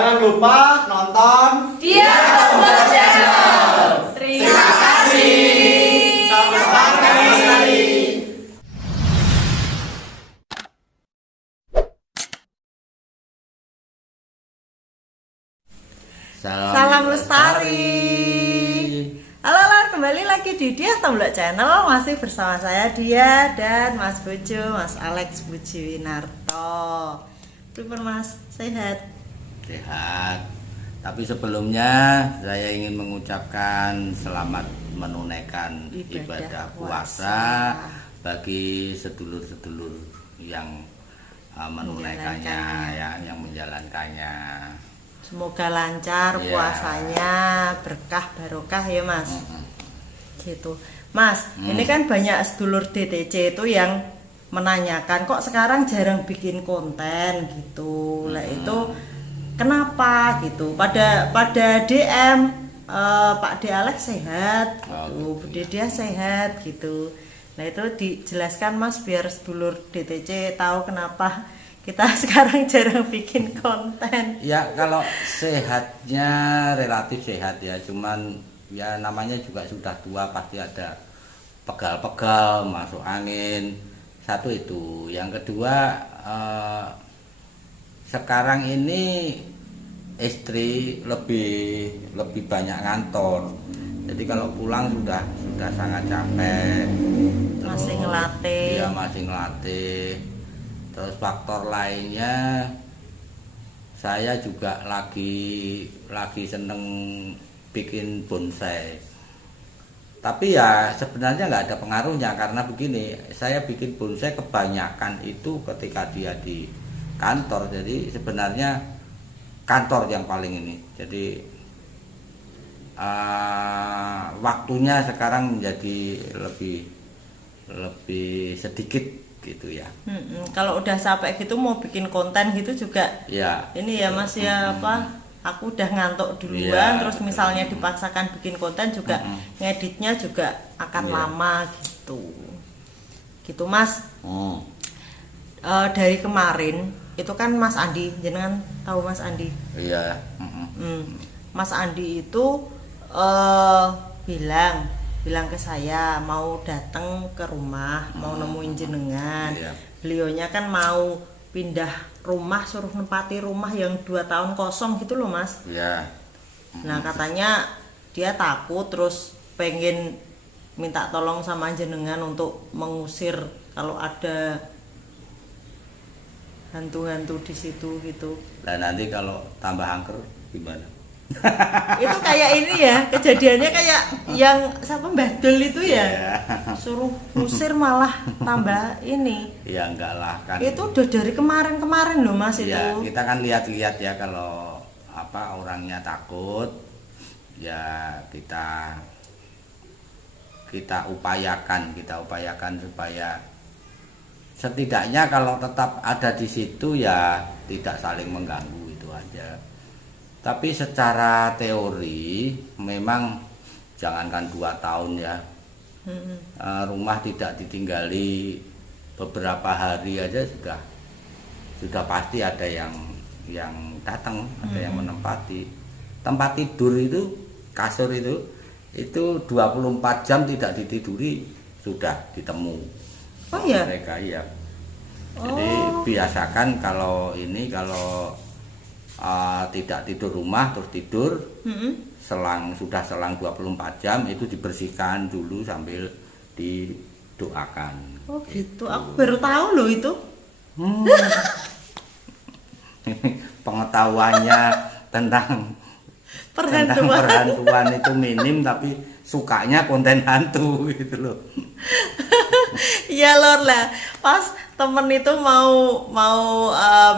Jangan lupa nonton Dia Tombol Channel. Terima kasih. Selamat Lestari. Salam Lestari. Halo, kembali lagi di Dia Tombol Channel. Masih bersama saya Dia dan Mas Bojo, Mas Alex Bujiwinarto. Super Mas, sehat? Sehat. Tapi sebelumnya saya ingin mengucapkan selamat menunaikan ibadah puasa bagi sedulur-sedulur yang menunaikannya, yang menjalankannya. Semoga lancar puasanya, berkah barokah ya Mas. Gitu. Mas, ini kan banyak sedulur DTC itu yang menanyakan kok sekarang jarang bikin konten gitu. Lah itu kenapa gitu? Pada DM Pak D Alex sehat gitu, Bu Dedia sehat gitu. Nah itu dijelaskan Mas biar sedulur DTC tahu kenapa kita sekarang jarang bikin konten. Ya kalau sehatnya relatif sehat ya, cuman ya namanya juga sudah tua pasti ada pegal-pegal, masuk angin. Satu itu, yang kedua sekarang ini istri lebih banyak ngantor. Jadi kalau pulang sudah sangat capek. Masih ngelatih. Iya, masih ngelatih. Terus faktor lainnya saya juga lagi seneng bikin bonsai. Tapi ya sebenarnya nggak ada pengaruhnya karena begini, saya bikin bonsai kebanyakan itu ketika dia di kantor. Jadi sebenarnya kantor yang paling ini. Jadi waktunya sekarang menjadi lebih sedikit gitu ya. Kalau udah capek gitu mau bikin konten gitu juga. Ya. Ini ya Mas ya apa? Aku udah ngantuk duluan, terus misalnya dipaksakan bikin konten juga ngeditnya juga akan lama gitu. Gitu Mas. Dari kemarin itu kan Mas Andi, jenengan tahu Mas Andi? Iya. Mas Andi itu bilang ke saya mau datang ke rumah, mau nemuin jenengan. Beliaunya kan mau pindah rumah, suruh nempati rumah yang 2 tahun kosong gitu loh Mas. Iya. Nah katanya dia takut, terus pengen minta tolong sama jenengan untuk mengusir kalau ada hantu-hantu di situ gitu. Nah nanti kalau tambah angker gimana? Itu kayak ini ya, kejadiannya kayak yang siapa Mbah Dul itu ya, suruh usir malah tambah ini. Ya enggak lah kan. Itu udah dari kemarin loh Mas itu. Ya kita kan lihat-lihat ya, kalau orangnya takut ya kita upayakan supaya setidaknya kalau tetap ada di situ ya tidak saling mengganggu, itu aja. Tapi secara teori memang jangankan 2 tahun ya, rumah tidak ditinggali beberapa hari aja sudah pasti ada yang datang, ada yang menempati. Tempat tidur itu, kasur itu 24 jam tidak ditiduri sudah ditemu. Oh iya? Mereka iya. Jadi biasakan kalau tidak tidur rumah terus tidur, selang 24 jam itu dibersihkan dulu sambil didoakan. Oh gitu, aku baru tahu loh itu. Pengetahuannya tentang perhantuan itu minim, tapi sukanya konten hantu gitu loh. Iya lor lah, pas temen itu mau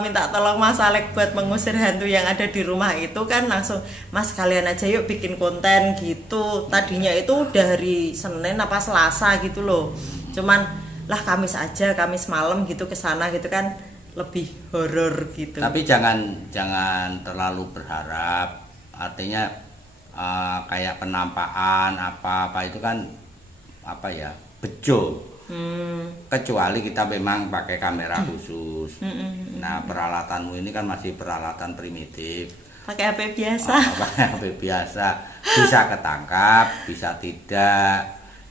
minta tolong Mas Alex buat mengusir hantu yang ada di rumah itu kan langsung, Mas kalian aja yuk bikin konten gitu. Tadinya itu udah hari Senin apa Selasa gitu loh, cuman lah Kamis malam gitu kesana gitu kan lebih horor gitu. Tapi jangan terlalu berharap, artinya kayak penampakan apa itu kan bejo. Kecuali kita memang pakai kamera khusus. Nah peralatanmu ini kan masih peralatan primitif. Pakai HP biasa. Pakai HP biasa, bisa ketangkap, bisa tidak.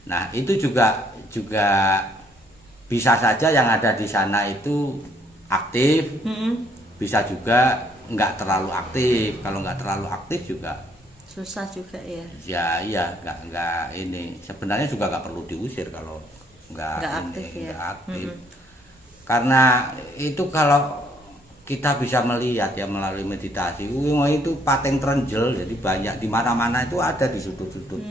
Nah, itu juga bisa saja yang ada di sana itu aktif, bisa juga nggak terlalu aktif. Kalau nggak terlalu aktif juga Susah juga ya. ya iya nggak ini. Sebenarnya juga nggak perlu diusir kalau nggak Aktif ya. nggak aktif. Karena itu kalau kita bisa melihat ya melalui meditasi, itu pateng terenjel, jadi banyak di mana-mana itu ada di sudut-sudut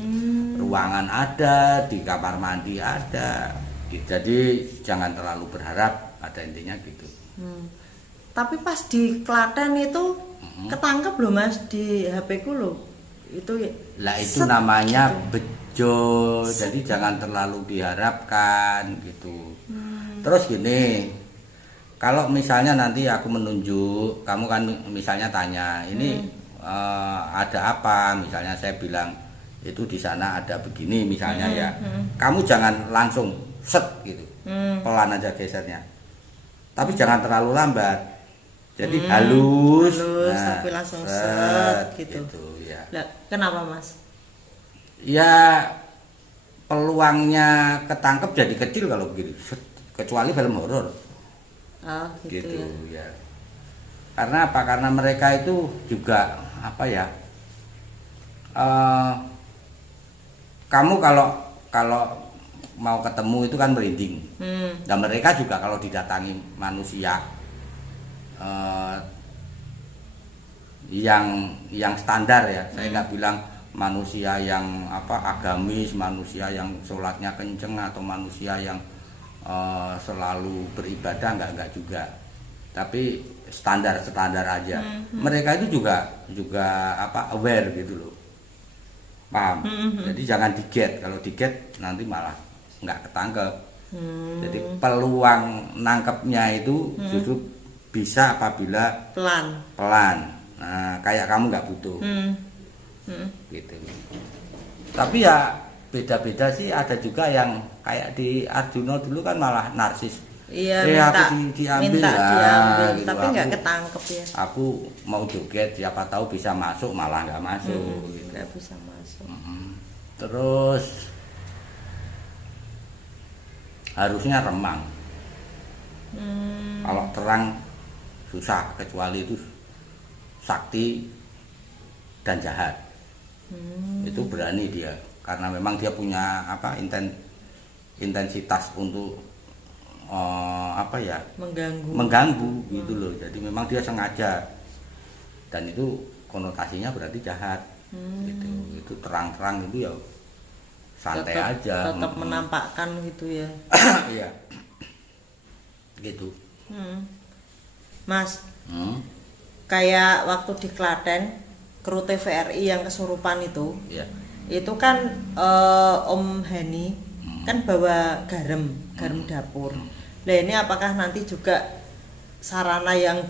ruangan ada, di kamar mandi ada. Jadi jangan terlalu berharap, ada intinya gitu. Tapi pas di Klaten itu ketangkep loh Mas di HP ku loh. Itu Lah itu namanya bejo, jadi jangan terlalu diharapkan gitu. Terus gini, kalau misalnya nanti aku menunjuk, kamu kan misalnya tanya, ini ada apa? Misalnya saya bilang itu di sana ada begini misalnya ya. Kamu jangan langsung set gitu, pelan aja gesernya. Tapi jangan terlalu lambat. Jadi halus, tapi langsung set gitu. Ya. Lah, kenapa Mas? Ya peluangnya ketangkep jadi kecil kalau begitu. Kecuali film horor. Oh, gitu, ya. Karena apa? Karena mereka itu juga apa ya? Kamu kalau mau ketemu itu kan merinding. Dan mereka juga kalau didatangi manusia yang standar ya. Saya nggak bilang manusia yang agamis, manusia yang sholatnya kenceng atau manusia yang selalu beribadah, enggak juga. Tapi standar aja. Mereka itu juga aware gitu loh. Paham? Jadi jangan diget. Kalau diget nanti malah nggak ketangkep. Jadi peluang nangkepnya itu justru bisa apabila pelan. Nah, kayak kamu nggak butuh. Gitu. Tapi ya beda-beda sih, ada juga yang kayak di Arjuna dulu kan malah narsis. Iya, minta diambil, gitu. tapi nggak ketangkep ya. Aku mau joget, siapa tahu bisa masuk, malah nggak masuk. Gitu. Nggak bisa masuk. Terus harusnya remang. Kalau terang susah, kecuali itu sakti dan jahat. Itu berani dia, karena memang dia punya intensitas untuk mengganggu gitu loh. Jadi memang dia sengaja, dan itu konotasinya berarti jahat. Gitu. Itu terang-terang itu ya santai aja. Tetap menampakkan gitu ya. Iya. Gitu. Mas, kayak waktu di Klaten kru TVRI yang kesurupan itu, itu kan Om Hani kan bawa garam dapur. Nah ini apakah nanti juga sarana yang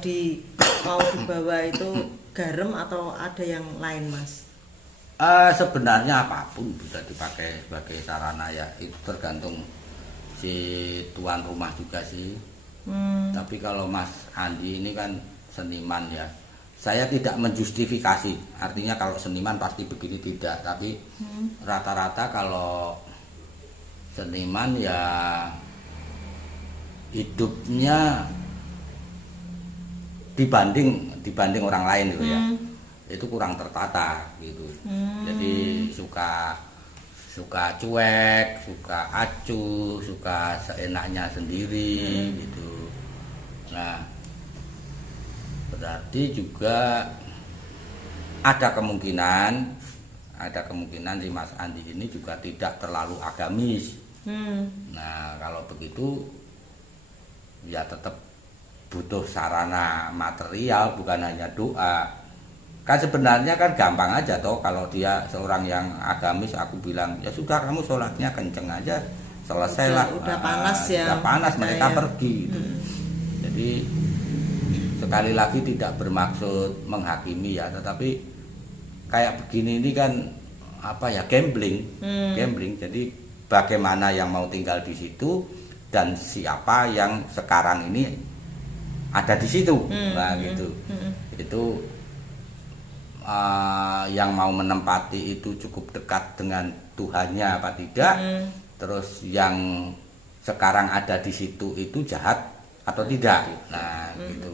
mau dibawa itu garam atau ada yang lain Mas? Sebenarnya apapun bisa dipakai sebagai sarana ya, itu tergantung si tuan rumah juga sih. Tapi kalau Mas Andi ini kan seniman ya, saya tidak menjustifikasi, artinya kalau seniman pasti begini, tidak. Tapi rata-rata kalau seniman ya hidupnya dibanding orang lain gitu ya, itu kurang tertata gitu. Jadi suka cuek, suka acuh, suka seenaknya sendiri gitu. Nah, berarti juga ada kemungkinan si Mas Andi ini juga tidak terlalu agamis. Nah, kalau begitu ya tetap butuh sarana material, bukan hanya doa. Kan sebenarnya kan gampang aja toh, kalau dia seorang yang agamis, aku bilang ya sudah, kamu sholatnya kenceng aja, selesai lah. Udah panas ya. Udah panas, mereka pergi gitu. Jadi sekali lagi tidak bermaksud menghakimi ya, tetapi kayak begini ini kan gambling. Jadi bagaimana yang mau tinggal di situ dan siapa yang sekarang ini ada di situ. Nah gitu. Itu yang mau menempati itu cukup dekat dengan Tuhannya apa tidak, terus yang sekarang ada di situ itu jahat atau tidak, nah gitu,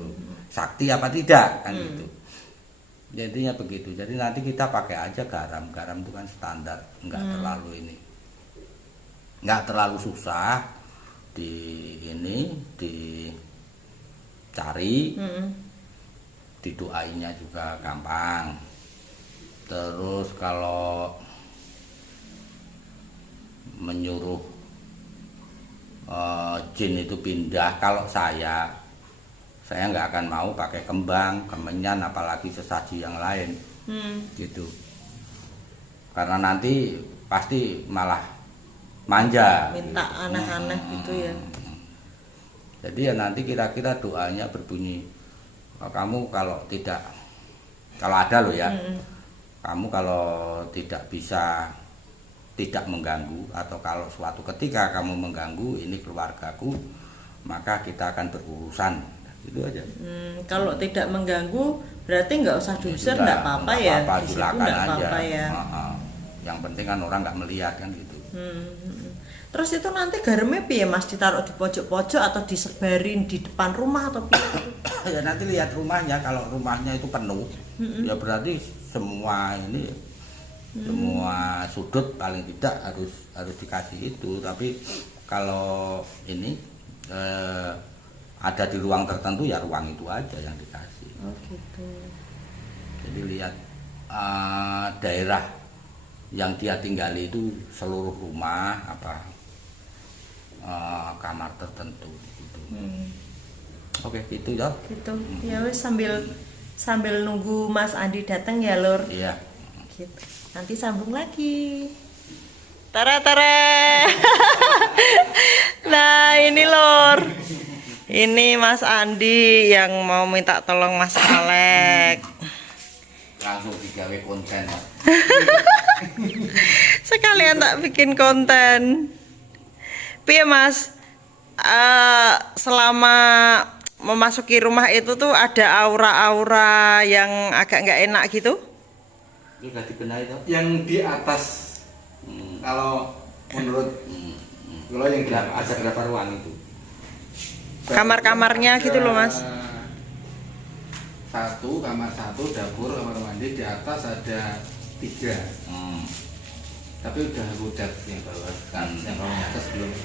sakti apa tidak kan gitu. Jadinya begitu. Jadi nanti kita pakai aja garam itu kan standar, nggak terlalu ini, nggak terlalu susah dicari, didoainya juga gampang. Terus kalau menyuruh jin itu pindah, kalau saya nggak akan mau pakai kembang, kemenyan, apalagi sesaji yang lain, gitu. Karena nanti pasti malah manja, minta gitu. aneh-aneh gitu ya. Jadi ya nanti kira-kira doanya berbunyi, kamu kalau ada loh ya, kamu kalau tidak bisa tidak mengganggu, atau kalau suatu ketika kamu mengganggu ini keluargaku, maka kita akan berurusan, gitu aja. Kalau tidak mengganggu berarti nggak usah diusir, nggak apa-apa ya, apa, di situ silakan nggak aja. apa-apa ya. Yang penting kan orang nggak melihat kan gitu. Terus itu nanti garamnya piye Mas, ditaruh di pojok-pojok atau disebarin di depan rumah atau piye? Ya nanti lihat rumahnya, kalau rumahnya itu penuh, ya berarti semua sudut paling tidak harus dikasih itu. Tapi kalau ini ada di ruang tertentu, ya ruang itu aja yang dikasih. Oh gitu. Jadi lihat daerah yang dia tinggali itu seluruh rumah apa kamar tertentu gitu. Oke, gitu ya. Gitu. Ya wes, sambil nunggu Mas Andi datang ya Lur. Iya. Gitu. Nanti sambung lagi. Tara. Nah, ini Lur. Ini Mas Andi yang mau minta tolong Mas Alek. Langsung digawe konten. Sekalian tak bikin konten. Piye Mas? Selama memasuki rumah itu tuh ada aura-aura yang agak nggak enak gitu? Itu udah dibenahi toh? Yang di atas. Kalau menurut kalau yang di Ada atas berapa ruang itu? Kamar-kamarnya gitu loh Mas. Satu, kamar satu, dapur, kamar mandi, di atas ada 3. Tapi udah budak yang bawah kan, yang bawah atas belum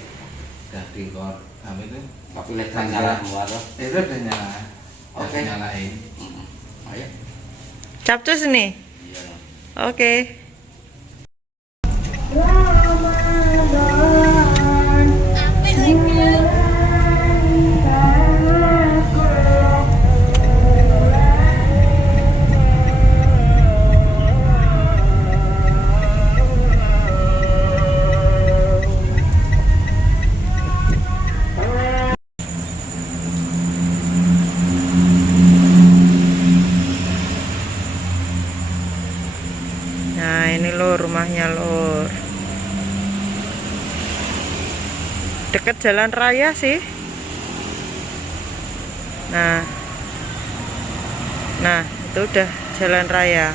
udah dikor kami itu. Tapi listrik nyala semua toh? Itu udah nyala. Oke. Nyalain. Ayo. Capcus nih. Iya. Oke. Nah, ini Lur rumahnya Lur. Deket jalan raya sih. Nah, itu udah jalan raya.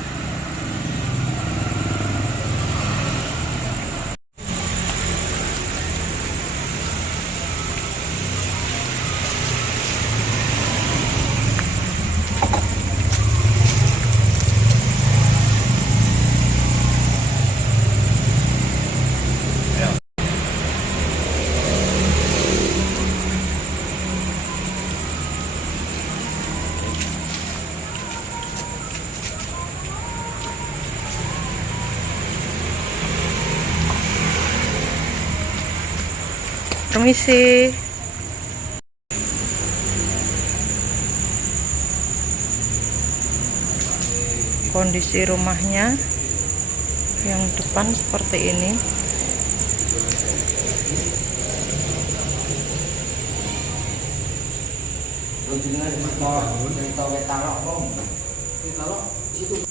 Permisi. Kondisi rumahnya yang depan seperti ini. Terus jenengan cerita wetalok Om. Wetalok situ.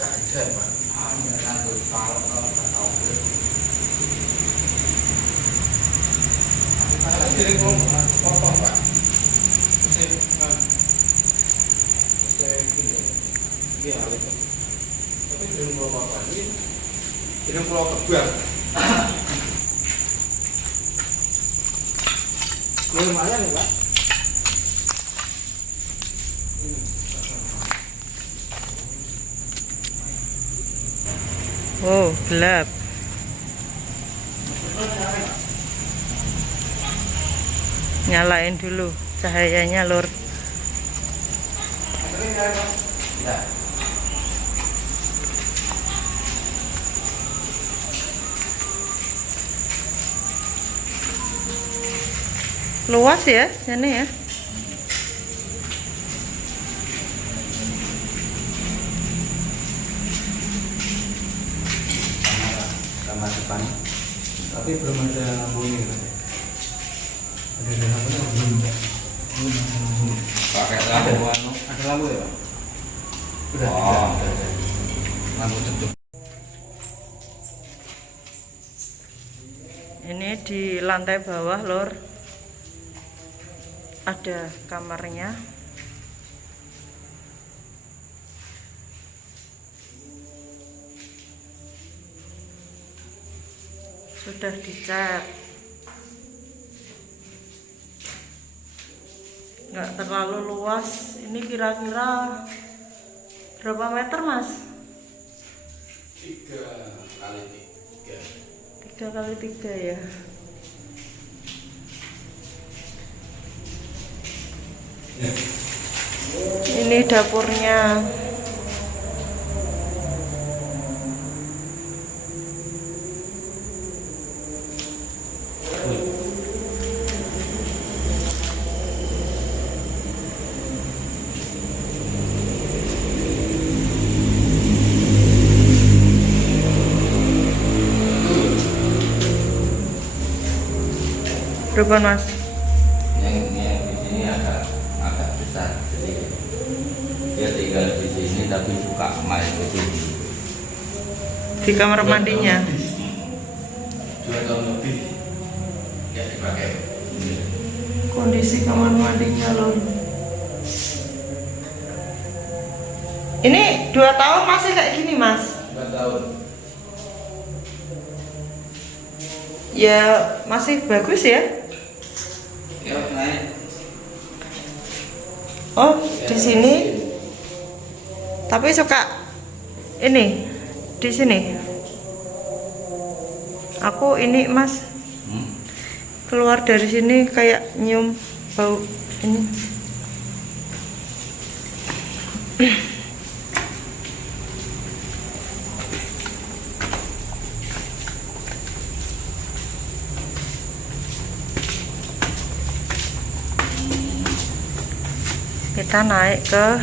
Gak ada Pak. Ada satu talok kalau enggak tahu. Jadi potong Pak. Saya gini. Dia alih Ini pulau Kebang. Ini mana nih, Pak? Oh, gelap. Nyalain dulu cahayanya, Lur. Ya. Luas ya, ini ya. Kamar depan. Tapi belum ada lampunya. Ada lampunya belum? Pakai lampu anu. Ada lampu ya, Pak? Udah, Oh. udah. Lampu tutup. Ini di lantai bawah, Lur. Ada kamarnya. Sudah dicat. Nggak terlalu luas. Ini kira-kira berapa meter, Mas? 3x3. 3x3 ya. Ini dapurnya. Berapa, Mas? Yang di sini agak besar, jadi dia tinggal di sini tapi suka main di sini. Di kamar mandinya. 2 tahun lebih nggak dipakai. Kondisi kamar mandinya, Lur. Ini 2 tahun masih kayak gini, Mas? 2 tahun. Ya masih bagus ya. Ya naik. Oh, di sini. Tapi suka ini di sini. Aku ini, Mas, keluar dari sini kayak nyium bau ini. Kita naik ke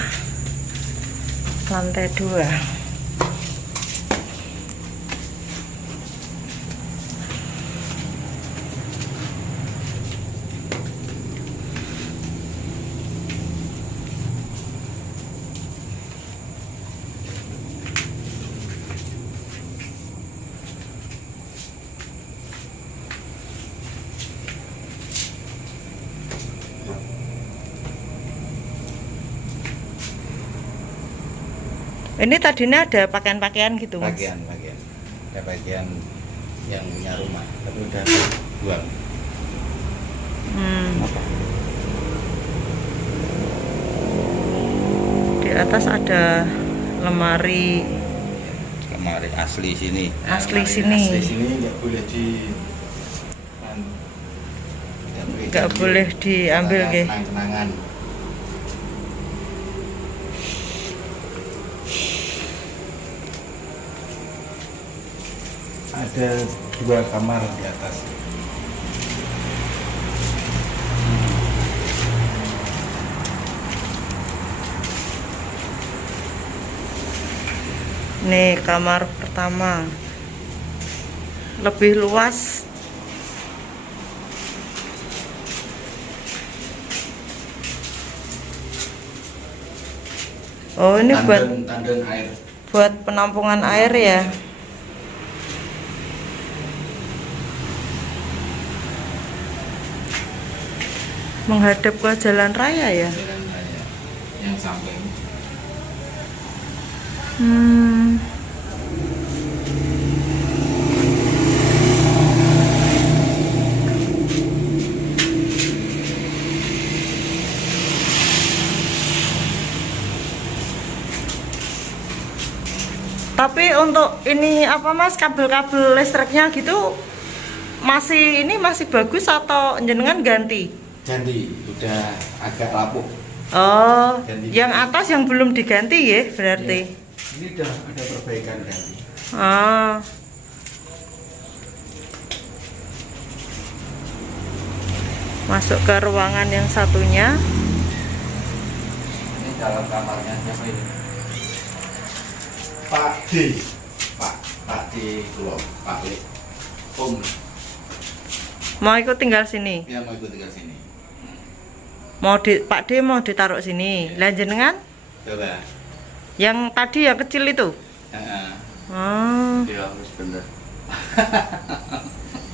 lantai 2. Ini tadinya ada pakaian-pakaian gitu, Mas. Bagian ada bagian yang punya rumah tapi udah buang. Di atas ada lemari Asli sini. asli Lemari sini. Asli sini nggak boleh Nggak boleh diambil, nggih. kenangan. Ada 2 kamar di atas. Nih kamar pertama. Lebih luas. Oh, ini Tandon air. buat penampungan air ya. Menghadap ke jalan raya ya. Jalan raya yang samping. Tapi untuk ini apa Mas, kabel-kabel listriknya gitu masih bagus atau jenengan ganti? Ganti, udah agak lapuk. Oh, Ganti. yang atas yang belum diganti ya berarti. Ya, ini udah ada perbaikan ganti. Ah. Masuk ke ruangan yang satunya. Ini dalam kamarnya siapa ini? Pak D, Pak D keluar, Pak D, Om. Mau ikut tinggal sini. Ya mau ikut tinggal sini. Pak D mau ditaruh sini. Lah jenengan? Coba. Yang tadi yang kecil itu. Heeh. Oh. Iya, harus bener.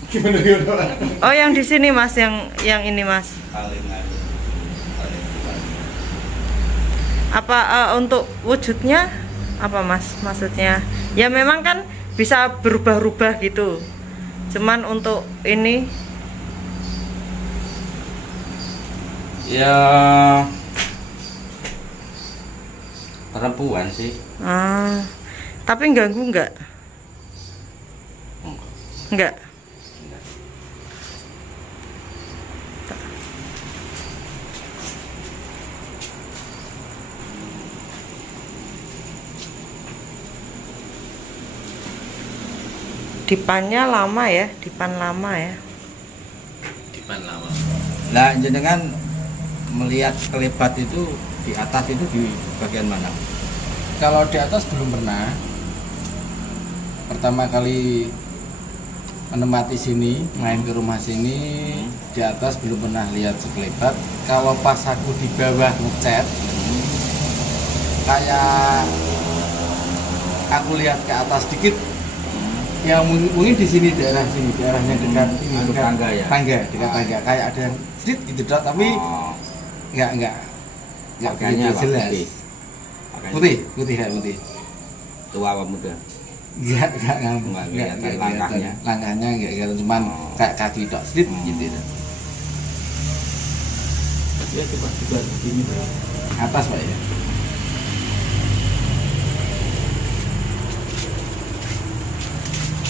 Gimana gimana? Oh, yang di sini Mas, yang ini Mas. Paling anu. Paling kuat. Apa untuk wujudnya apa Mas maksudnya? Ya memang kan bisa berubah-ubah gitu. Cuman untuk ini Ya perempuan sih. tapi ganggu enggak? Enggak. Dipannya lama ya, dipan lama ya. Dipan lama. Nah, jenengan melihat kelebat itu di atas itu di bagian mana? Kalau di atas belum pernah. Pertama kali menempati sini, main ke rumah sini, di atas belum pernah lihat sekelebat. Kalau pas aku di bawah ngecat, kayak aku lihat ke atas dikit, yang mungkin di sini daerah sini, daerahnya dekat ini, Anu dekat tangga ya? tangga, dekat tangga, kayak ada yang sedikit gitu dok, tapi Oh, nggak pakaiannya begitu apa? jelas. Putih. Pakaiannya Putih kayak putih. tua apa muda? Nggak kelihatan langkahnya. Langkahnya nggak kelihatan, cuman Oh. kayak kaki dok sedikit gitu. Dok. Ya coba juga begini. Atas pak ya.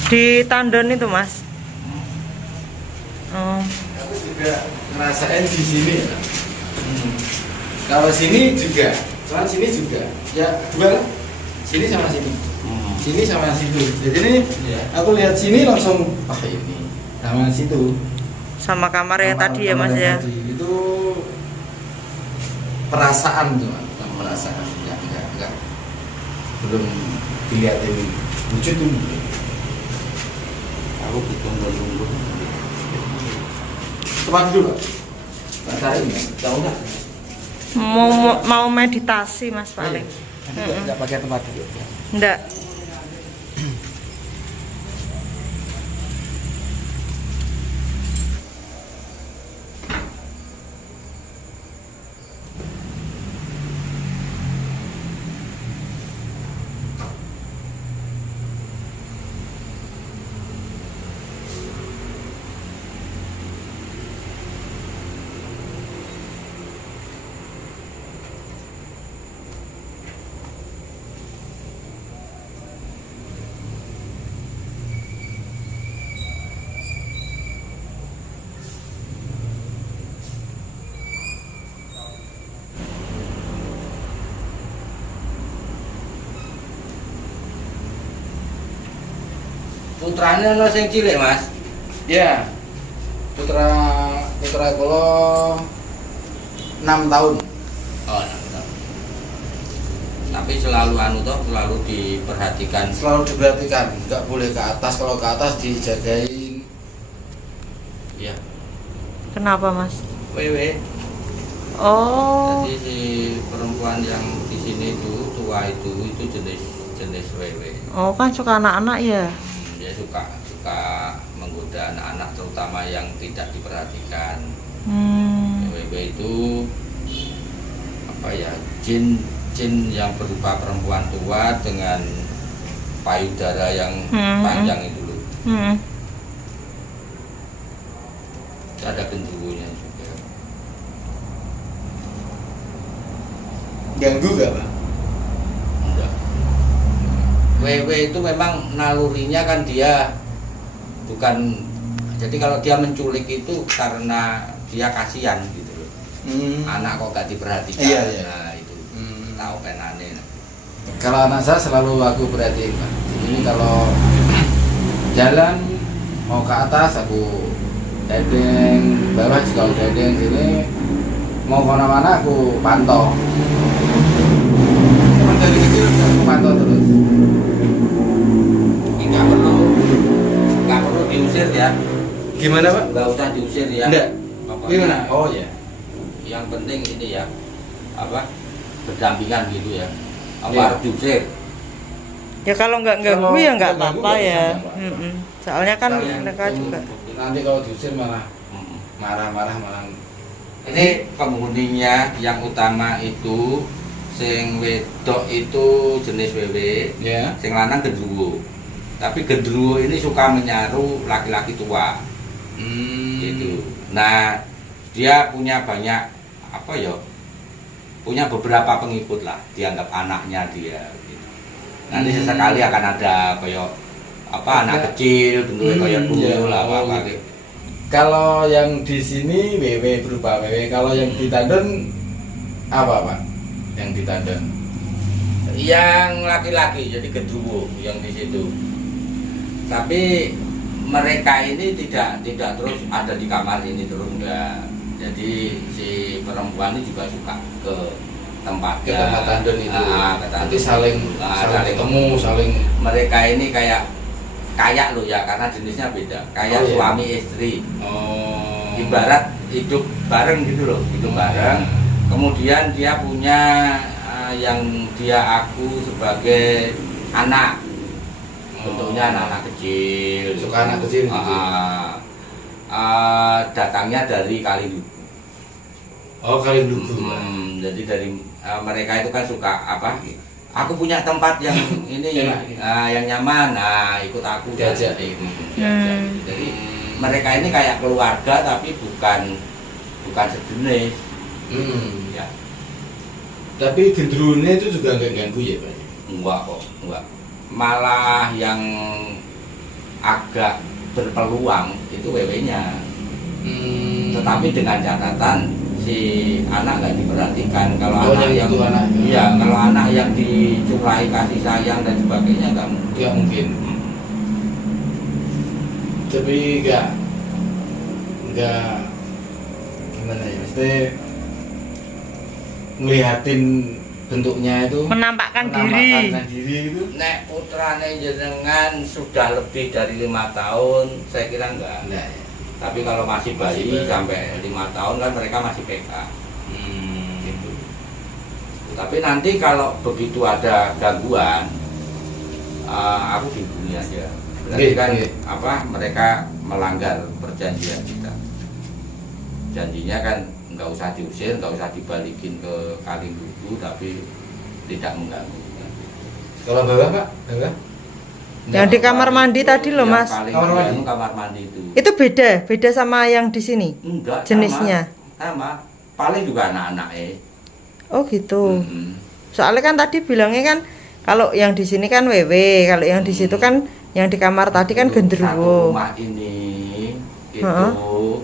Di tandon itu Mas. Oh. Aku juga ngerasain di sini ya. Kalau sini juga, cuman sini juga. Ya dua lah. Sini sama sini. Sini sama situ. Jadi ini aku lihat sini langsung ini sama situ. Sama kamar yang tadi ya Kamar Mas ya. yang tadi. Itu perasaan cuma perasaan. Enggak. Belum dilihat ini wujud ini. Aku butuh menunggu. Tempat dulu. Pak tarik ya. Tahu enggak? Mau meditasi Mas paling. Nanti enggak pakai tempat dulu. Enggak. Putrane ono sing cilik, Mas. Ya. Putra kula 6 tahun. Oh, nah. Tapi selalu anu toh, selalu diperhatikan. Selalu diperhatikan, nggak boleh ke atas. Kalau ke atas dijagain. Ya. Kenapa Mas? Wewe. Oh. Jadi si perempuan yang di sini itu tua itu jenis wewe. Oh kan suka anak-anak ya. Dia suka menggoda anak-anak terutama yang tidak diperhatikan. Wewe itu apa ya, jin yang berupa perempuan tua dengan payudara yang panjang itu loh. Ada genderuwonya juga. Ganggu nggak pak? Enggak. Wewe WW itu memang nalurinya kan dia bukan, jadi kalau dia menculik itu karena dia kasihan gitu loh. Anak kok gak diperhatikan. Iya, iya. Nah itu tahu penane. Kalau anak saya selalu aku perhatiin Pak. Ini kalau jalan mau ke atas aku guiding, bawah juga aku guiding, sini mau kemana-mana aku pantau. Emang dari kecil aku pantau terus. Nggak perlu diusir ya. Gimana Pak? Nggak usah diusir ya. Enggak. Pokoknya Gimana? Oh ya. yang penting ini ya, apa, berdampingan gitu ya. Apa Iya. harus diusir? Ya kalau nggak ganggu Kalau ya nggak nggak ganggu apa-apa nggak ya. bisa, Pak. Soalnya kan Kalau yang mereka juga. nanti kalau diusir malah Mm-mm. marah-marah malah. Ini penghuninya yang utama itu sing wedok itu jenis WW, Ya. sing lanang gendruwo. Tapi gendruwo ini suka menyaru laki-laki tua gitu. Nah, dia punya banyak apa ya? Punya beberapa pengikut lah, dianggap anaknya dia gitu. Nanti sesekali akan ada kayak apa anak kecil bentuknya kayak tuyul lah Oh, apa gitu. gitu. Kalau yang di sini WW berupa WW, kalau yang di Tandon apa Pak? Yang di Tandon? Yang laki-laki jadi gendruwo yang di situ. Tapi mereka ini tidak terus ada di kamar ini terus enggak. Jadi si perempuan ini juga suka ke tempatnya. Ke tempat Tandon itu. Ke Tandon. Nanti saling ketemu, saling. Mereka ini kayak loh ya, karena jenisnya beda. Kayak Oh, iya. suami istri. Oh. Ibarat hidup bareng gitu loh, hidup bareng. Kemudian dia punya yang dia aku sebagai anak. Bentuknya anak-anak kecil. Suka anak kecil gitu. Datangnya dari Kalilugu. Oh, kali dulu. Jadi dari mereka itu kan suka apa? Aku punya tempat yang ini Enak. yang nyaman. Nah, ikut aku. Diajak. Diajak. Jadi mereka ini kayak keluarga tapi bukan sejenis. Ya, Tapi gendruwonya itu juga nggak ganggu ya Pak? enggak kok, enggak. Malah yang agak berpeluang itu WW-nya. Tetapi dengan catatan si anak nggak diperhatikan. Kalau Oh, anak yang itu anak. iya, kalau anak yang dicurahi kasih sayang dan sebagainya nggak mungkin. Nggak mungkin. Tapi nggak gimana ya? Mesti ngelihatin bentuknya itu. Menampakkan diri. diri itu. Nek putrane jenengan sudah lebih dari 5 tahun, saya kira enggak. Enggak ya. Tapi kalau masih bayi Masih bayi. sampai 5 tahun kan mereka masih PK. Gitu. Tapi nanti kalau begitu ada gangguan, aku dihubungi aja. Berarti Oke, kan oke. apa mereka melanggar perjanjian kita. Janjinya kan nggak usah diusir, nggak usah dibalikin ke Kalilugu, tapi tidak mengganggu. Kalau bawah Pak, bawah. Yang di kamar mandi tadi loh, Mas. Kamar mandi. Kamar mandi itu. Itu beda sama yang di sini. Enggak, Jenisnya? sama. Paling juga anak-anak Oh gitu. Mm-mm. Soalnya kan tadi bilangnya kan kalau yang di sini kan WW, kalau yang di situ kan yang di kamar tadi kan Untuk gendruwo. satu rumah ini itu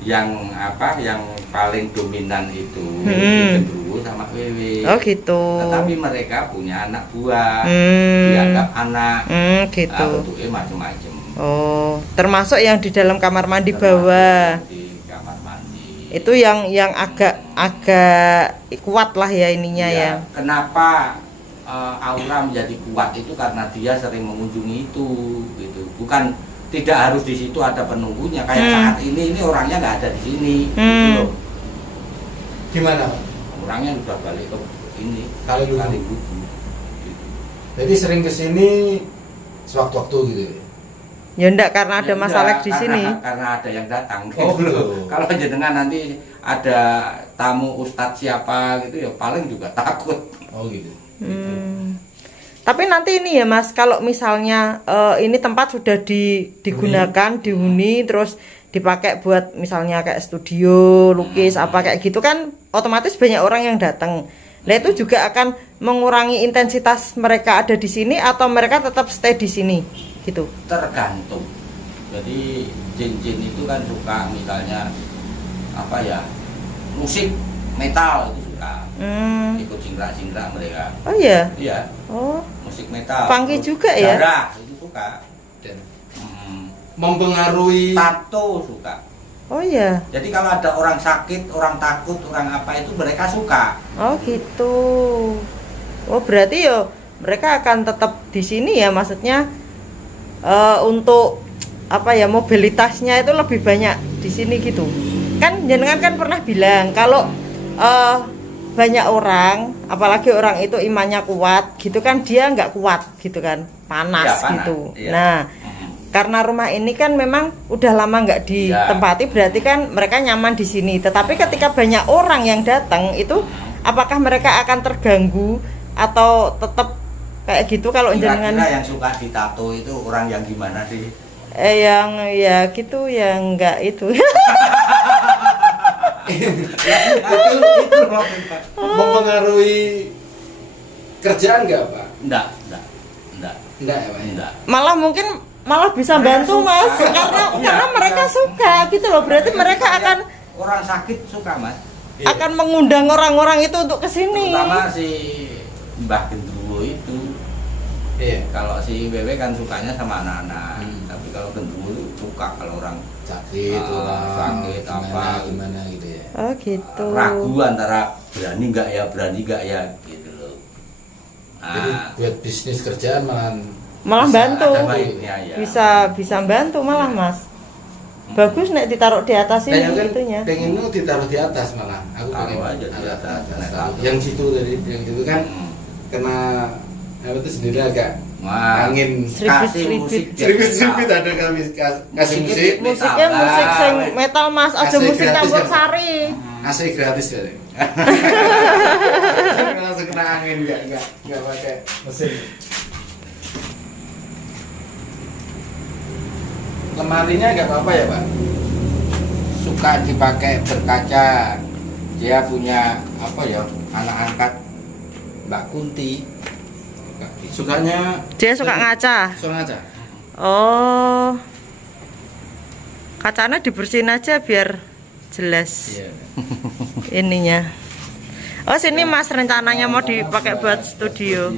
yang apa yang paling dominan itu gendruwo sama WW. Oh gitu. Tetapi mereka punya anak buah, Hmm. dianggap anak. Gitu. Bentuknya macam-macam. Oh, termasuk yang di dalam kamar mandi bawah. Di kamar mandi. Itu yang agak kuat lah ya ininya ya. Kenapa aura menjadi kuat itu karena dia sering mengunjungi itu, gitu. Bukan tidak harus di situ ada penunggunya. Kayak saat ini orangnya nggak ada di sini. Gitu loh. Gimana Pak? Orangnya udah balik ke ini Kalilugu. Kalilugu. Gitu. Jadi sering kesini sewaktu-waktu gitu ya? Ya enggak karena ada Ya masalah enggak, di sini. karena ada yang datang. Oh, gitu loh. gitu. Kalau jenengan nanti ada tamu ustadz siapa gitu ya paling juga takut. Oh gitu. Tapi nanti ini ya Mas, kalau misalnya ini tempat sudah digunakan, dihuni, terus dipakai buat misalnya kayak studio, lukis, apa kayak gitu kan, otomatis banyak orang yang datang. Lah itu juga akan mengurangi intensitas mereka ada di sini atau mereka tetap stay di sini gitu. Tergantung. Jadi jin-jin itu kan suka misalnya apa ya, musik metal itu suka. Ikut singkrak-singkrak mereka. Oh iya. Iya, Oh, musik metal. funky Terus juga ya. darah itu suka. Dan Hmm, mempengaruhi tato suka. Oh iya. Jadi kalau ada orang sakit, orang takut, orang apa itu mereka suka. Oh gitu. Oh berarti yo mereka akan tetap di sini ya, maksudnya untuk apa ya, mobilitasnya itu lebih banyak di sini gitu. Kan jenengan kan pernah bilang kalau banyak orang, apalagi orang itu imannya kuat gitu kan, dia nggak kuat gitu kan, panas, Iya, panas, gitu. iya. Nah, karena rumah ini kan memang udah lama nggak ditempati, berarti kan mereka nyaman di sini. Tetapi ketika banyak orang yang datang itu, apakah mereka akan terganggu atau tetap kayak gitu? Kalau jenengan Kira-kira yang suka ditato itu orang yang gimana sih? yang ya gitu, yang nggak itu. itu mempengaruhi kerjaan nggak Pak? Enggak. Enggak ya Pak? Enggak. Malah mungkin malah bisa bantu Mas, karena mereka suka gitu loh. Berarti mereka akan Orang sakit suka, Mas. akan mengundang orang-orang itu untuk kesini. Terutama si Mbah Gendruwo itu. Iya. Kalau si Wewe kan sukanya sama anak-anak. Hmm. Tapi kalau Gendruwo itu suka kalau orang Sakit orang sakit gimana, apa gimana gitu ya. Oh gitu. ragu antara berani nggak ya gitu loh. Jadi buat bisnis kerjaan Malah bisa bantu. ada baiknya ya. Bisa bantu malah Mas. Bagus nek ditaruh di atas ini Kayak kan itunya. pengen lu ditaruh di atas malah. Aku Taruh pengen aja di atas. Yang situ tadi, yang itu kan kena apa itu sendiri agak Wah, angin kasih musik seribut ada kami kasih musik Musiknya musik sing metal Mas, aja Asik musik gratis campur ya, Pak? sari. AC gratis ya. Langsung kena angin enggak pakai mesin. Lemarinya enggak apa-apa ya, Pak? suka dipakai berkaca. Dia punya apa ya, anak angkat Mbak Kunti. Sukanya Dia suka ngaca. suka ngaca. Oh. Kacanya dibersihin aja biar jelas Iya. ininya. Oh, sini Mas rencananya mau dipakai buat studio.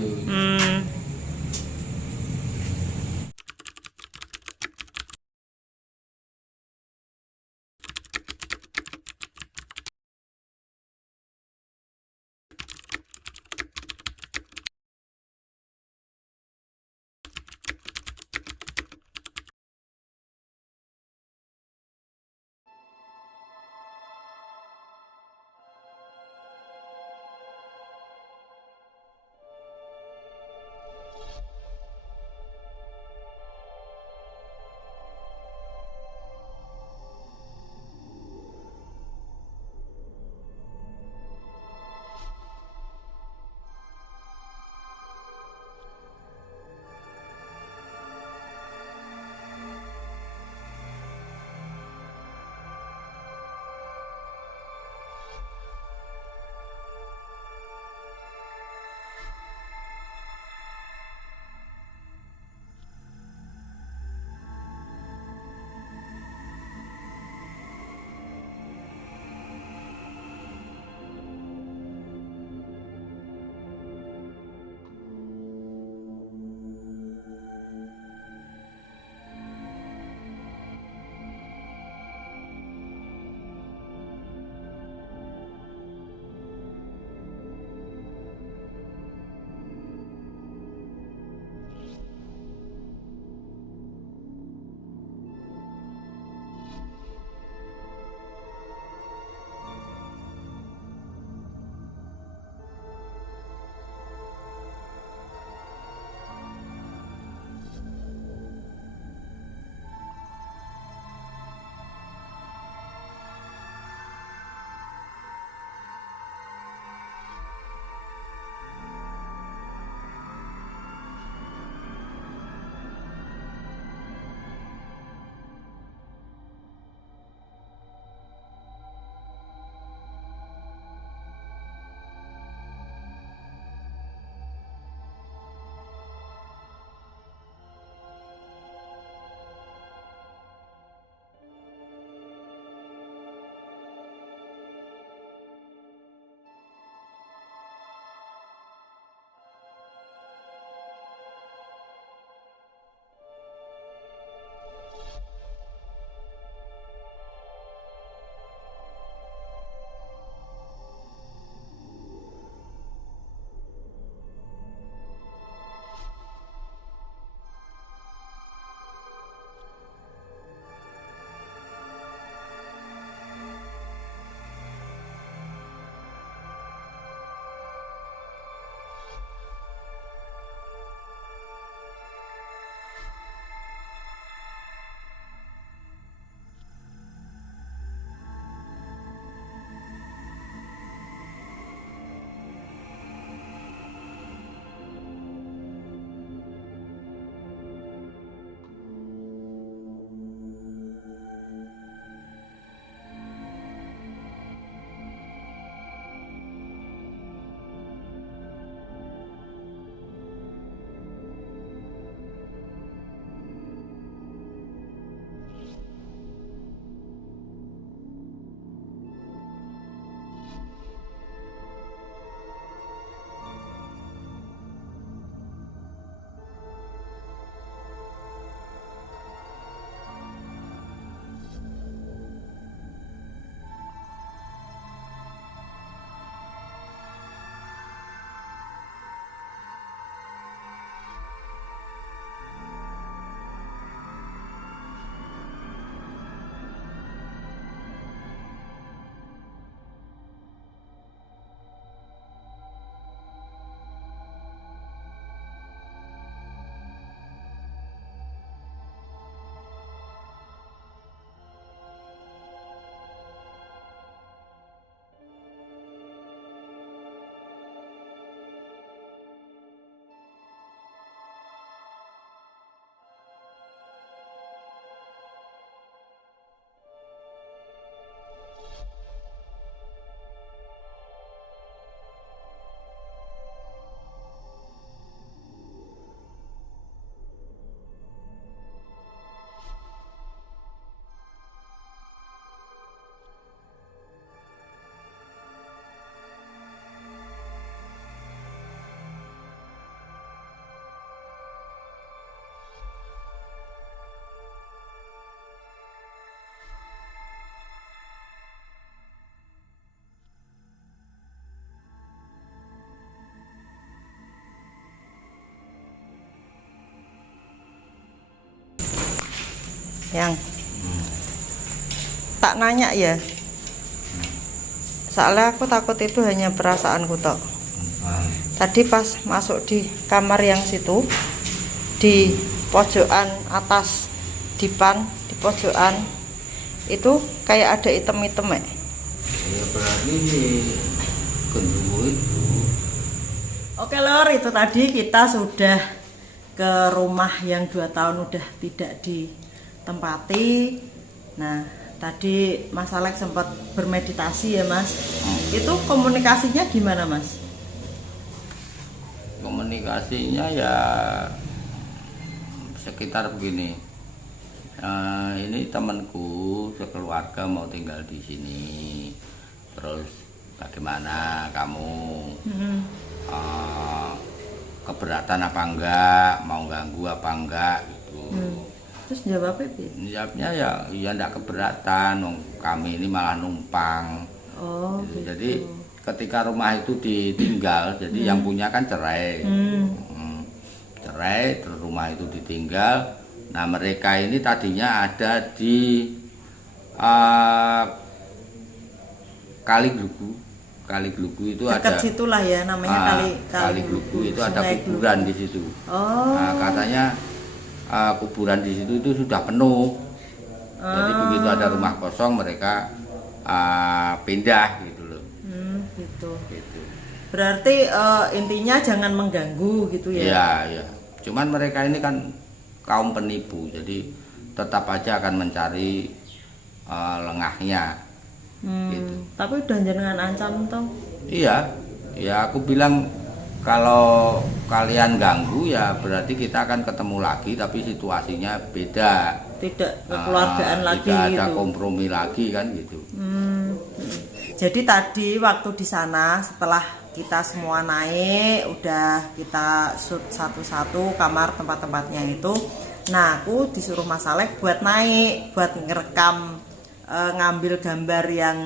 Yang tak nanya ya. Soalnya aku takut itu hanya perasaanku tok. Tadi pas masuk di kamar yang situ, di pojokan atas dipan, di pojokan itu kayak ada item-item ya. Ya berarti genderuwo itu. Oke lor, itu tadi kita sudah ke rumah yang 2 tahun udah tidak ditempati. Nah, tadi Mas Alex sempat bermeditasi ya Mas. Itu komunikasinya gimana Mas? Komunikasinya ya sekitar begini. Ini temanku sekeluarga mau tinggal di sini. Terus bagaimana kamu? Keberatan apa enggak? Mau ganggu apa enggak gitu. Terus jawabnya apa? Jawabnya ya enggak keberatan. Kami ini malah numpang. Oh, gitu. gitu. Jadi ketika rumah itu ditinggal, jadi yang punya kan cerai. Cerai, terus rumah itu ditinggal. Nah, mereka ini tadinya ada di Kali Glugu itu dekat ada. situlah ya namanya Kali Glugu itu ada Sungai kuburan Glugu. di situ. Oh. Nah, katanya kuburan di situ itu sudah penuh. Jadi begitu ada rumah kosong mereka pindah gitu loh. Gitu. Gitu. Berarti intinya jangan mengganggu gitu ya. Iya, iya. Cuman mereka ini kan kaum penipu, jadi tetap aja akan mencari lengahnya. Gitu. Tapi udah jenengan ancam toh? Iya, ya aku bilang kalau kalian ganggu ya berarti kita akan ketemu lagi, tapi situasinya beda. Tidak kekeluargaan lagi tidak ada gitu. kompromi lagi kan gitu. Jadi tadi waktu di sana setelah kita semua naik, udah kita shoot satu-satu kamar tempat-tempatnya itu. Nah, aku disuruh Mas Alex buat naik, buat ngerekam, ngambil gambar yang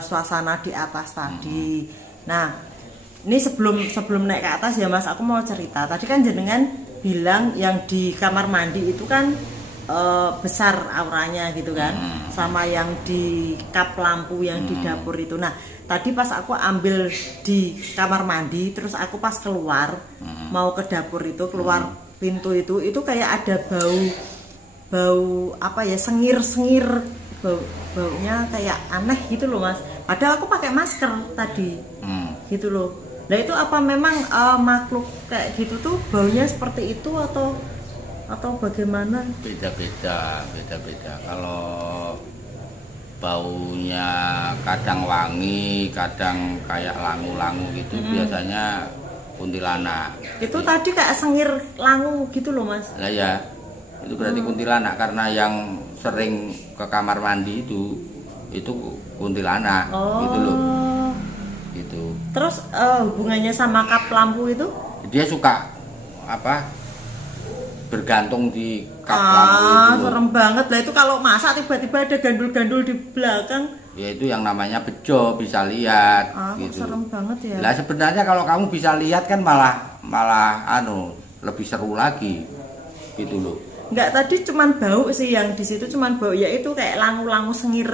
suasana di atas tadi. Nah, ini sebelum naik ke atas ya Mas, aku mau cerita. Tadi kan jenengan bilang yang di kamar mandi itu kan besar auranya gitu kan, sama yang di kap lampu yang di dapur itu. Nah, tadi pas aku ambil di kamar mandi, terus aku pas keluar mau ke dapur itu, keluar pintu itu kayak ada bau apa ya, sengir baunya kayak aneh gitu loh Mas. Padahal aku pakai masker tadi, gitu loh. Nah itu apa memang makhluk kayak gitu tuh baunya seperti itu atau bagaimana? Beda-beda. Kalau baunya kadang wangi, kadang kayak langu-langu gitu, biasanya kuntilanak. Itu tadi kayak sengir langu gitu loh Mas. Lah ya, itu berarti kuntilanak, karena yang sering ke kamar mandi itu kuntilanak, gitu loh. Gitu. Terus hubungannya sama kap lampu itu? Dia suka bergantung di kap lampu itu. Serem banget lah itu kalau masak tiba-tiba ada gandul-gandul di belakang. Ya itu yang namanya bejo, bisa lihat gitu. Serem banget ya. Lah sebenarnya kalau kamu bisa lihat kan malah lebih seru lagi. Gitu loh. Enggak, tadi cuman bau sih yang di situ, cuman bau ya itu kayak langu-langu sengir.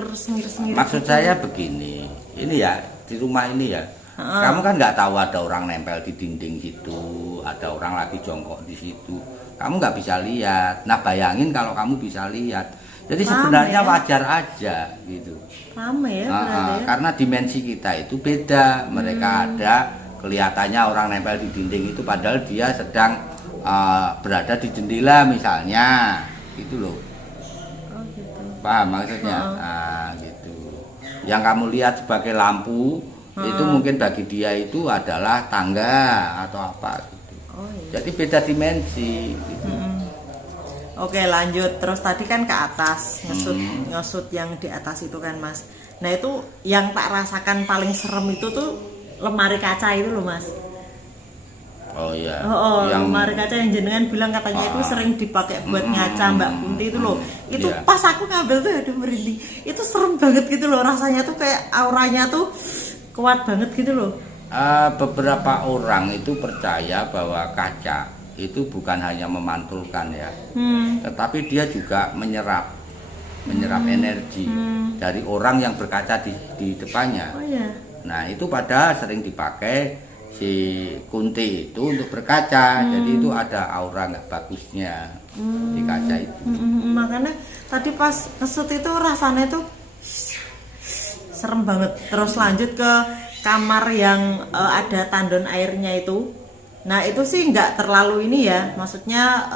Maksud saya begini. Ini ya di rumah ini ya. Kamu kan nggak tahu ada orang nempel di dinding situ, ada orang lagi jongkok di situ. Kamu nggak bisa lihat. Nah bayangin kalau kamu bisa lihat. Jadi sebenarnya wajar aja gitu. Rame ya berarti ya. Karena dimensi kita itu beda. Mereka ada kelihatannya orang nempel di dinding itu, padahal dia sedang berada di jendela misalnya, gitu loh. Gitu. Paham maksudnya? Gitu. Yang kamu lihat sebagai lampu itu mungkin bagi dia itu adalah tangga atau apa gitu. Iya. Jadi beda dimensi gitu. Oke lanjut, terus tadi kan ke atas ngesut yang di atas itu kan Mas. Nah itu yang tak rasakan paling serem itu tuh lemari kaca itu loh Mas. Oh iya. Yang lemari kaca yang jenengan bilang katanya itu sering dipakai buat ngaca Mbak Kunti itu loh. Itu pas aku ngambil tuh aduh merinding. Itu serem banget gitu loh, rasanya tuh kayak auranya tuh kuat banget gitu loh. Beberapa orang itu percaya bahwa kaca itu bukan hanya memantulkan ya, tetapi dia juga menyerap energi dari orang yang berkaca di depannya. Oh ya. Nah itu padahal sering dipakai si Kunti itu untuk berkaca, jadi itu ada aura nggak bagusnya di kaca itu. Makanya tadi pas kesut itu rasanya tuh serem banget. Terus lanjut ke kamar yang ada tandon airnya itu. Nah itu sih nggak terlalu ini ya, maksudnya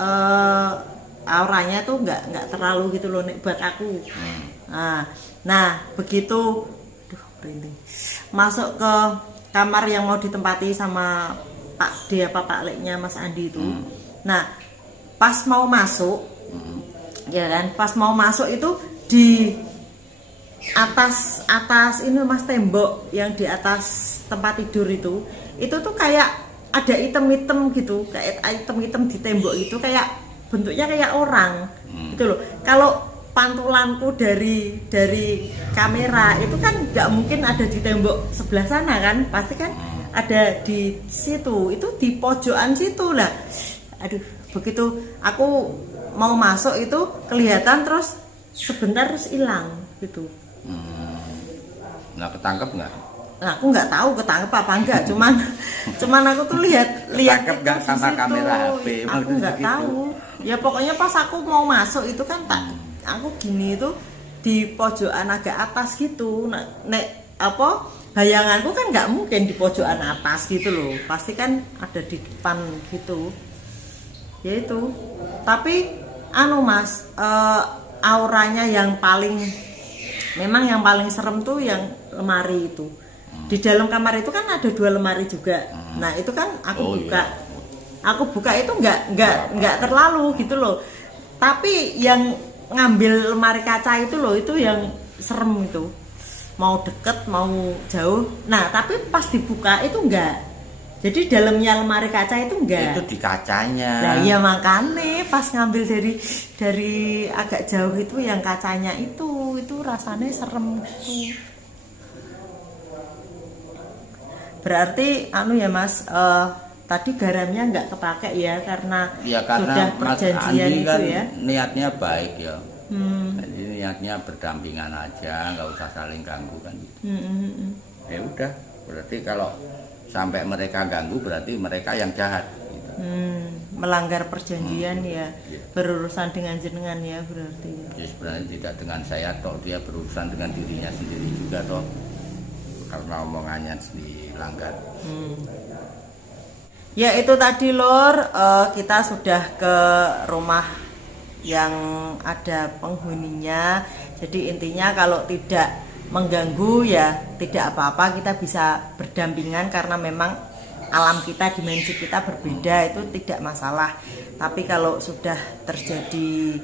auranya tuh nggak terlalu gitu loh buat aku. Nah begitu, masuk ke kamar yang mau ditempati sama Pak D apa Pak Leknya Mas Andi itu. Nah pas mau masuk, ya kan, pas mau masuk itu di atas ini Mas, tembok yang di atas tempat tidur itu tuh kayak ada item-item gitu, kayak item-item di tembok itu, kayak bentuknya kayak orang gitu loh. Kalau pantulanku dari kamera itu kan nggak mungkin ada di tembok sebelah sana kan, pasti kan ada di situ, itu di pojokan situ lah. Aduh, begitu aku mau masuk itu kelihatan, terus sebentar terus hilang gitu. Nah ketangkep nggak? Nah, aku nggak tahu ketangkep apa enggak, cuman aku tuh lihat ketangkep nggak itu sama di situ. kamera HP? Aku nggak Gitu. tahu. Ya pokoknya pas aku mau masuk itu kan aku gini itu di pojokan agak atas gitu. Nek apa bayanganku kan nggak mungkin di pojokan atas gitu loh, pasti kan ada di depan gitu. Ya itu. Tapi Mas, auranya yang paling serem tuh yang lemari itu. Di dalam kamar itu kan ada 2 lemari juga. Nah itu kan aku buka. Iya. Aku buka itu nggak terlalu gitu loh. Tapi yang ngambil lemari kaca itu loh, itu yang serem itu. Mau deket mau jauh. Nah tapi pas dibuka itu enggak. Jadi dalamnya lemari kaca itu enggak. Itu di kacanya. Nah iya makanya pas ngambil dari agak jauh itu yang kacanya itu rasanya serem gitu. Berarti ya Mas, tadi garamnya nggak kepake ya karena sudah Mas perjanjian Andi itu kan ya. niatnya baik ya. Jadi niatnya berdampingan aja, nggak usah saling ganggu kan gitu. Ya udah, berarti kalau sampai mereka ganggu berarti mereka yang jahat gitu. Melanggar perjanjian ya, berurusan dengan jenengan ya berarti. Jadi sebenarnya tidak dengan saya toh, dia berurusan dengan dirinya sendiri juga toh, karena omongannya dilanggar. Ya itu tadi Lur, kita sudah ke rumah yang ada penghuninya. Jadi intinya kalau tidak mengganggu ya tidak apa-apa, kita bisa berdampingan karena memang alam kita, dimensi kita berbeda, itu tidak masalah. Tapi kalau sudah terjadi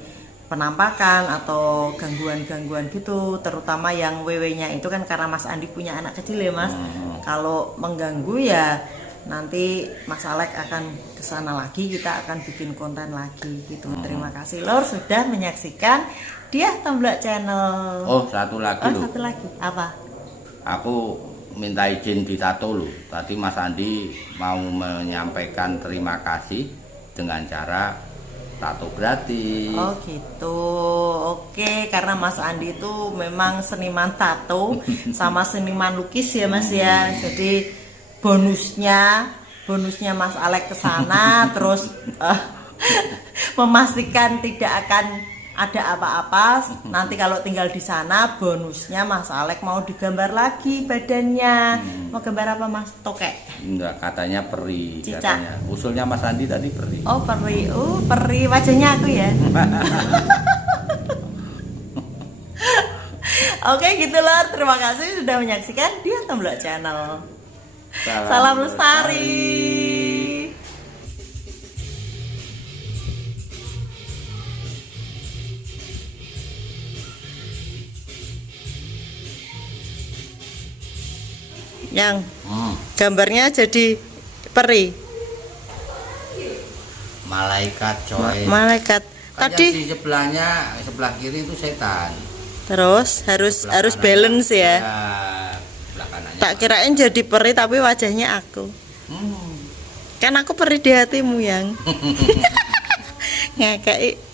penampakan atau gangguan-gangguan gitu, terutama yang WW-nya itu kan karena Mas Andi punya anak kecil ya Mas. Kalau mengganggu ya nanti Mas Alek akan kesana lagi, kita akan bikin konten lagi gitu. Terima kasih Lur sudah menyaksikan Diah Temblak Channel. Oh satu lagi loh. Satu lagi apa? Aku minta izin ditato loh. Tadi Mas Andi mau menyampaikan terima kasih dengan cara tato gratis. Oh gitu. Oke, karena Mas Andi itu memang seniman tato sama seniman lukis ya Mas ya. Jadi bonusnya Mas Alek ke sana terus memastikan tidak akan ada apa-apa. Nanti kalau tinggal di sana bonusnya Mas Alek mau digambar lagi badannya. Mau gambar apa Mas? Tokek? Enggak, katanya peri. Cicak. Katanya. Usulnya Mas Andi tadi peri. Oh peri. Peri wajahnya aku ya. Oke gitu Lur, terima kasih sudah menyaksikan Diah Temblak Channel. Salam lestari. Yang gambarnya jadi peri, malaikat coy. malaikat. Tadi Tadi di sebelah kiri itu setan. terus harus Sebelah balance kanannya- ya. sebelah kanannya. Tak kirain jadi peri tapi wajahnya aku. Kan aku perih di hatimu yang ngekei